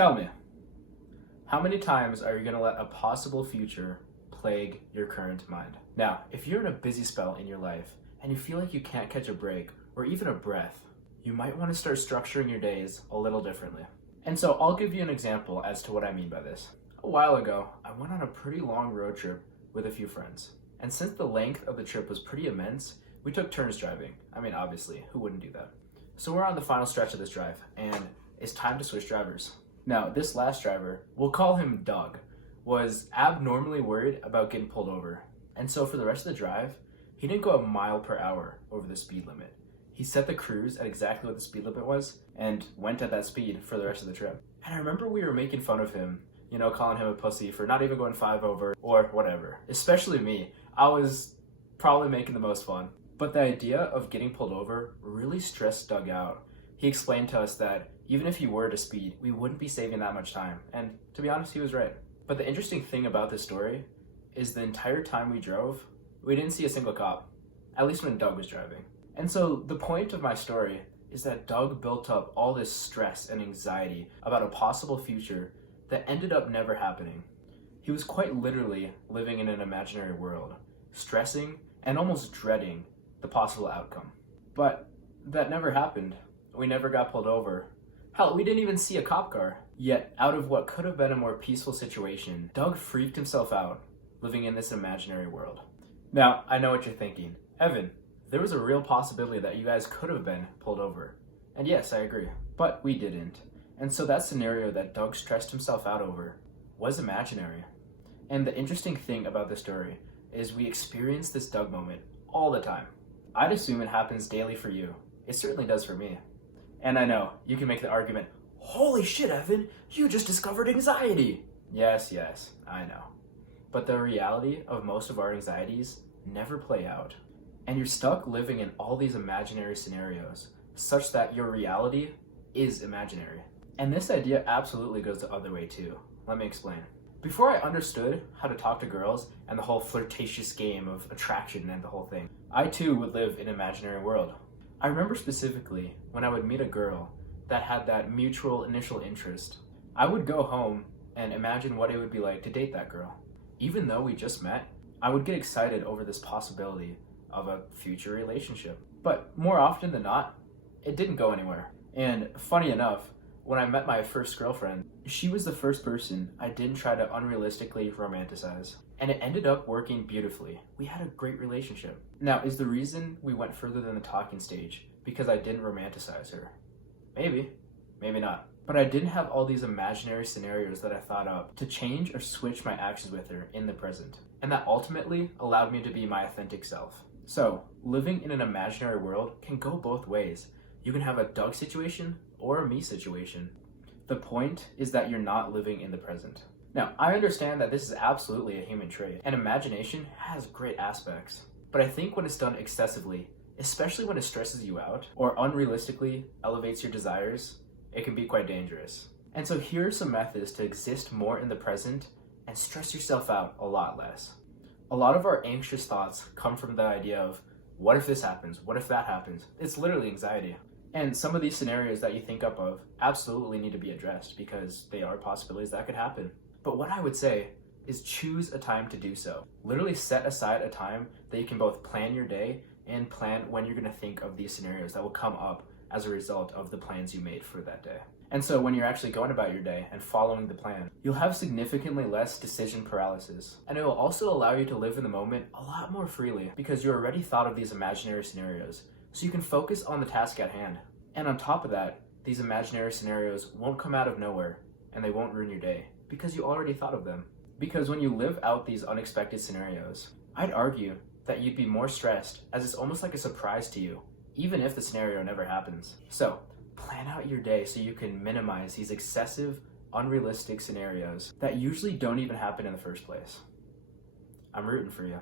Tell me, how many times are you going to let a possible future plague your current mind? Now, if you're in a busy spell in your life and you feel like you can't catch a break or even a breath, you might want to start structuring your days a little differently. And so I'll give you an example as to what I mean by this. A while ago, I went on a pretty long road trip with a few friends. And since the length of the trip was pretty immense, we took turns driving. I mean, obviously, who wouldn't do that? So we're on the final stretch of this drive, and it's time to switch drivers. Now, this last driver, we'll call him Doug, was abnormally worried about getting pulled over. And so for the rest of the drive, he didn't go a mile per hour over the speed limit. He set the cruise at exactly what the speed limit was and went at that speed for the rest of the trip. And I remember we were making fun of him, calling him a pussy for not even going 5 over or whatever. Especially me. I was probably making the most fun. But the idea of getting pulled over really stressed Doug out. He explained to us that even if he were to speed, we wouldn't be saving that much time. And to be honest, he was right. But the interesting thing about this story is the entire time we drove, we didn't see a single cop. At least when Doug was driving. And so the point of my story is that Doug built up all this stress and anxiety about a possible future that ended up never happening. He was quite literally living in an imaginary world, stressing and almost dreading the possible outcome. But that never happened. We never got pulled over. Hell, we didn't even see a cop car. Yet, out of what could have been a more peaceful situation, Doug freaked himself out, living in this imaginary world. Now, I know what you're thinking. Evan, there was a real possibility that you guys could have been pulled over. And yes, I agree. But we didn't. And so that scenario that Doug stressed himself out over was imaginary. And the interesting thing about this story is we experience this Doug moment all the time. I'd assume it happens daily for you. It certainly does for me. And I know, you can make the argument, holy shit, Evan, you just discovered anxiety. Yes, I know. But the reality of most of our anxieties never play out. And you're stuck living in all these imaginary scenarios, such that your reality is imaginary. And this idea absolutely goes the other way too. Let me explain. Before I understood how to talk to girls and the whole flirtatious game of attraction and the whole thing, I too would live in an imaginary world. I remember specifically when I would meet a girl that had that mutual initial interest, I would go home and imagine what it would be like to date that girl. Even though we just met, I would get excited over this possibility of a future relationship. But more often than not, it didn't go anywhere. And funny enough, when I met my first girlfriend, she was the first person I didn't try to unrealistically romanticize. And it ended up working beautifully. We had a great relationship. Now, is the reason we went further than the talking stage because I didn't romanticize her? Maybe, maybe not. But I didn't have all these imaginary scenarios that I thought up to change or switch my actions with her in the present. And that ultimately allowed me to be my authentic self. So, living in an imaginary world can go both ways. You can have a Doug situation or a me situation. The point is that you're not living in the present. Now, I understand that this is absolutely a human trait, and imagination has great aspects. But I think when it's done excessively, especially when it stresses you out or unrealistically elevates your desires, it can be quite dangerous. And so here are some methods to exist more in the present and stress yourself out a lot less. A lot of our anxious thoughts come from the idea of, what if this happens? What if that happens? It's literally anxiety. And some of these scenarios that you think up of absolutely need to be addressed because they are possibilities that could happen. But what I would say is choose a time to do so. Literally set aside a time that you can both plan your day and plan when you're going to think of these scenarios that will come up as a result of the plans you made for that day. And so when you're actually going about your day and following the plan, you'll have significantly less decision paralysis. And it will also allow you to live in the moment a lot more freely because you already thought of these imaginary scenarios. So you can focus on the task at hand. And on top of that, these imaginary scenarios won't come out of nowhere and they won't ruin your day because you already thought of them. Because when you live out these unexpected scenarios, I'd argue that you'd be more stressed as it's almost like a surprise to you, even if the scenario never happens. So plan out your day so you can minimize these excessive, unrealistic scenarios that usually don't even happen in the first place. I'm rooting for you.